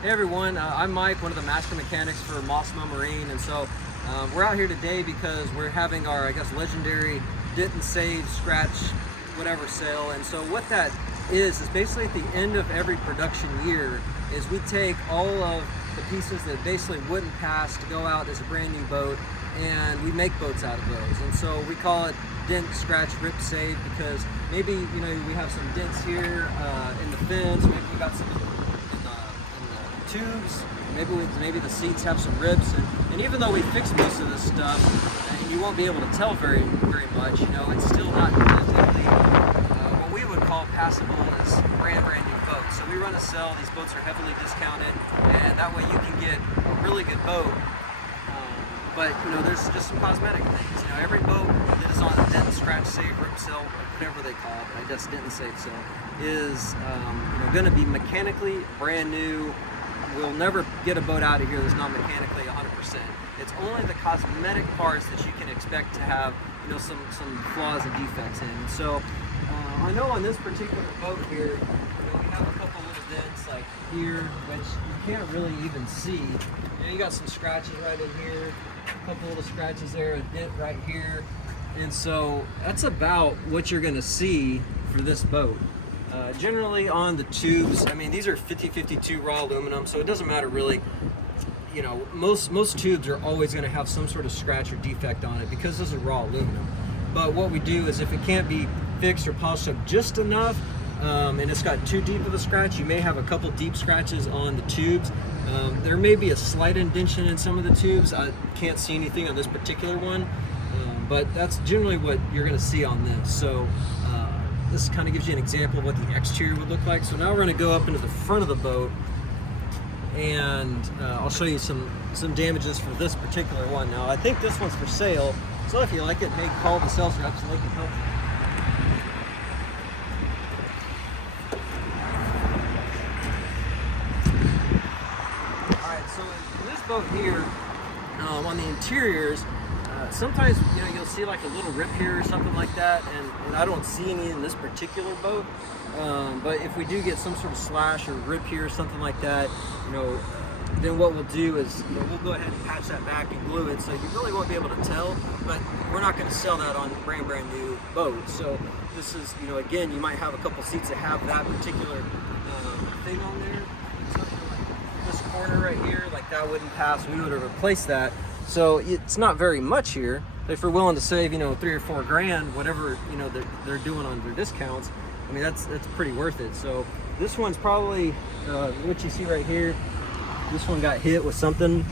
Hey everyone, I'm Mike, one of the master mechanics for Mossmo Marine, and so we're out here today because we're having our, I guess, legendary dent and save, scratch, whatever sale. And so what that is basically at the end of every production year is we take all of the pieces that basically wouldn't pass to go out as a brand new boat, and we make boats out of those. And so we call it dent, scratch, rip, save, because maybe, you know, we have some dents here in the fins, maybe we got some tubes, maybe the seats have some rips, and even though we fix most of this stuff, and you won't be able to tell very much, you know, it's still not relatively what we would call passable as brand new boats. So we run a sale. These boats are heavily discounted, and that way you can get a really good boat. But you know, there's just some cosmetic things. You know, every boat that is on a dent, scratch, save, rip, sale, whatever they call it, I guess dent and save sale, is you know, going to be mechanically brand new. We'll never get a boat out of here that's not mechanically 100%. It's only the cosmetic parts that you can expect to have, you know, some flaws and defects in. And so I know on this particular boat here, you know, we have a couple little dents like here, which you can't really even see. You know, you got some scratches right in here, a couple little scratches there, a dent right here. And so that's about what you're gonna see for this boat. Generally on the tubes, I mean, these are 5052 raw aluminum, so it doesn't matter really. You know, most tubes are always going to have some sort of scratch or defect on it because this is raw aluminum. But what we do is if it can't be fixed or polished up just enough, and it's got too deep of a scratch, you may have a couple deep scratches on the tubes. There may be a slight indentation in some of the tubes. I can't see anything on this particular one, but that's generally what you're going to see on this. So this kind of gives you an example of what the exterior would look like. So now we're going to go up into the front of the boat, and I'll show you some damages for this particular one. Now I think this one's for sale, so if you like it, hey, call the sales reps and they can help you. Alright, so in this boat here, on the interiors, sometimes, you know, you'll see like a little rip here or something like that, and I don't see any in this particular boat. But if we do get some sort of slash or rip here or something like that, you know, then what we'll do is, you know, we'll go ahead and patch that back and glue it, so you really won't be able to tell. But we're not going to sell that on a brand new boat. So this is, you know, again, you might have a couple seats that have that particular thing on there. Something like this corner right here, like that wouldn't pass. We would have replaced that. So it's not very much here. If you're willing to save, you know, $3 or $4 grand, whatever, you know, they're doing on their discounts, I mean, that's pretty worth it. So this one's probably what you see right here. This one got hit with something.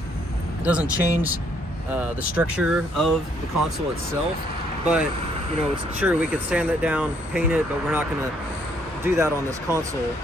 It doesn't change the structure of the console itself, but you know, it's sure we could sand that down, paint it, but we're not going to do that on this console.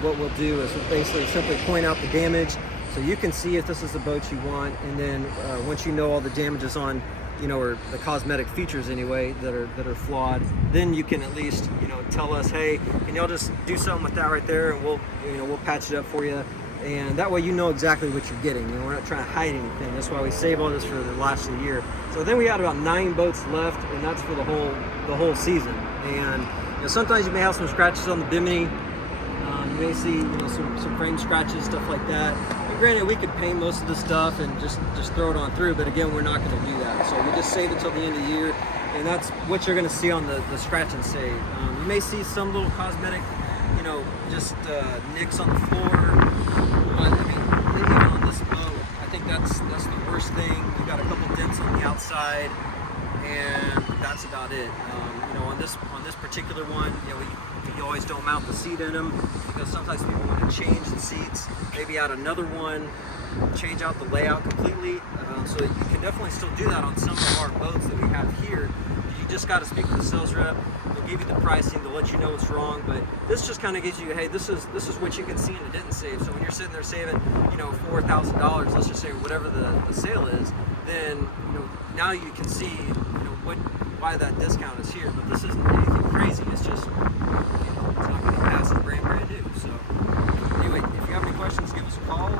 What we'll do is we'll basically simply point out the damage, so you can see if this is the boat you want, and then once you know all the damages on, you know, or the cosmetic features anyway that are flawed, then you can at least, you know, tell us, hey, can y'all just do something with that right there, and we'll patch it up for you, and that way you know exactly what you're getting. You know, we're not trying to hide anything. That's why we save all this for the last of the year. So then we had about 9 boats left, and that's for the whole season. And you know, sometimes you may have some scratches on the bimini. You may see, you know, some frame scratches, stuff like that. And granted, we could paint most of the stuff and just throw it on through, but again, we're not going to do that. So we just save it till the end of the year, and that's what you're going to see on the scratch and save. You may see some little cosmetic, you know, just nicks on the floor, but I mean, even on this boat, I think that's the worst thing. You got a couple dents on the outside, and that's about it. You know, on this particular one, you know, you always don't mount the seat in them because sometimes people want to change the seats, maybe add another one, change out the layout completely. So you can definitely still do that on some of our boats that we have here. You just got to speak to the sales rep. They'll give you the pricing. They'll let you know what's wrong. But this just kind of gives you, hey, this is what you can see in the dent and save. So when you're sitting there saving, you know, $4,000, let's just say whatever the sale is, then, you know, now you can see, you know, why that discount is here. But this isn't anything crazy. It's just, you know, it's not going to pass as brand new. So anyway, if you have any questions, give us a call.